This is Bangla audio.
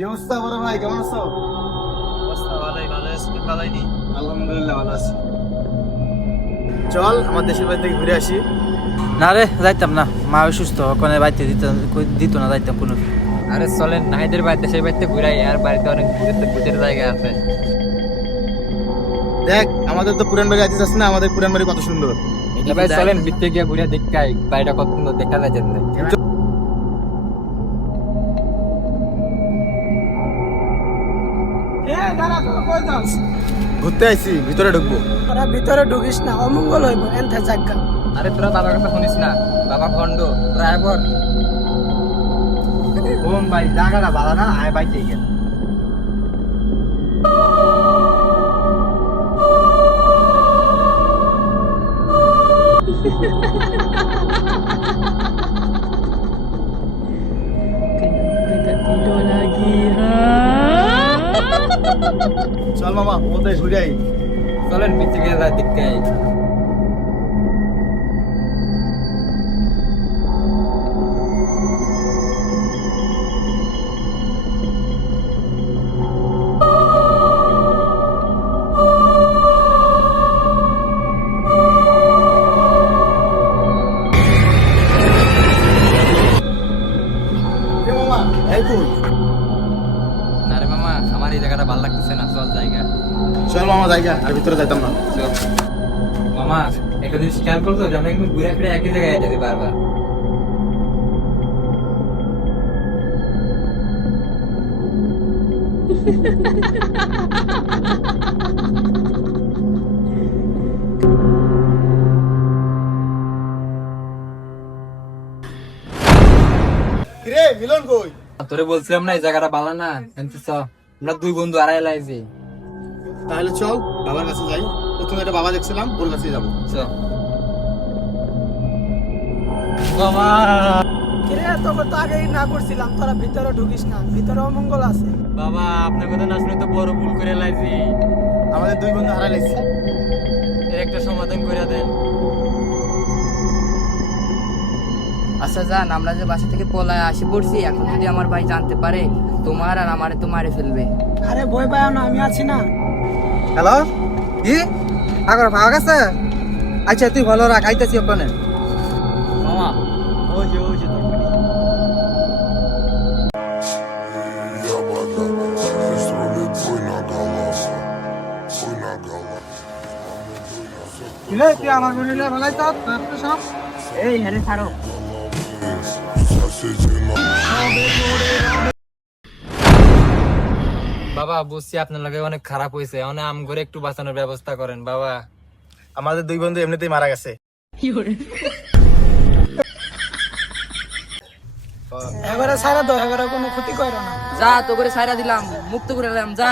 কি অবস্থা বড় ভাই, কেমন আছো? অবস্থা ভালোই, ভালো আছি, তুমি ভালোই নি? আলহামদুলিল্লাহ ভালো আছি। চল আমার দেশের বাড়ি থেকে ঘুরে আসি। না রে, যাইতাম না, মা অসুস্থ, ওখানে বাড়িতে দিত না, যাইতাম কোনো। আরে চলেন নাহিদের বাড়িতে, সেই বাড়িতে ঘুরাই, আর বাড়িতে অনেক ঘুরতে জায়গা আছে। দেখ আমাদের তো পুরান বাড়ি আছিস না, আমাদের পুরান বাড়ি কত সুন্দর। ভাই চলেন ভিতরে গিয়ে ঘুরে দেখাই বাড়িটা কত সুন্দর দেখা যায় যেতে। ঘুরতে আইছি, ভিতরে ঢুকবো। তোরা ভিতরে ঢুকিস না, অমঙ্গল হইব এনথা জায়গা। আরে তোরা বাবার কথা শুনিস না, বাবা খন্ড ড্রাইভার। কোন ভাই জায়গাটা ভালো না, আয় বাইতে গেল। চল মামা ওদের ঘুরে আই। চলেন ভিতরে গিয়ে দেখাই। এ মামা এই কই? না রে মামা, আমার এই জায়গাটা ভালো লাগতেছে না, চল জায়গা। চল মামা জায়গা, আর ভিতরে যাইতাম না। চল মামা, একটা জিনিস খেয়াল করতো যে আমরা কিন্তু ঘুরে ফিরে একই জায়গায় যেতে বারবার। কিরে মিলন কই? তোরে বলছিলাম না এই জায়গাটা ভালো না, কিন্তু চ আমরা দুই বন্ধু আড়াই লাইছি। তাহলে চল বাবার কাছে যাই। প্রথমে একটা বাবা দেখছিলাম, ওর কাছে যাবো। চ মামা। কিরে তোকে তো আগেই না করছিলাম, তোরা ভিতরে ঢুকিস না, ভিতরে অমঙ্গল আছে। বাবা আপনার কথা না শুনে তো বড় ভুল করে লাইছি, আমাদের দুই বন্ধু হারাই লাইছি। এর একটা সমাধান করে দেন। আচ্ছা জান, আমরা যে বাসা থেকে পলায় আসি পড়ছি, এখন যদি আমার ভাই জানতে পারে, তোমার আর আমারে তো মারে ফেলবে। আরে ভয় পায় না, আমি আছি না। হ্যালো, কি আগর ভাগ আছে? আচ্ছা তুই ভালো রাখ, আইতাছি ওখানে। মামা ওই যে তোর কিরে তুই আমার মনে ভালাই তো সব এই হ্যারে ছাড়ো। বাবা বুঝছি আপনার লাগে অনেক খারাপ হয়েছে, অনেক আম করে একটু বাঁচানোর ব্যবস্থা করেন বাবা। আমাদের দুই বন্ধু এমনিতেই মারা গেছে। এবারে সারা দাও, এবারে কোনো ক্ষতি করো না। যা তো করে সাইরা দিলাম, মুক্ত করে দিলাম, যা।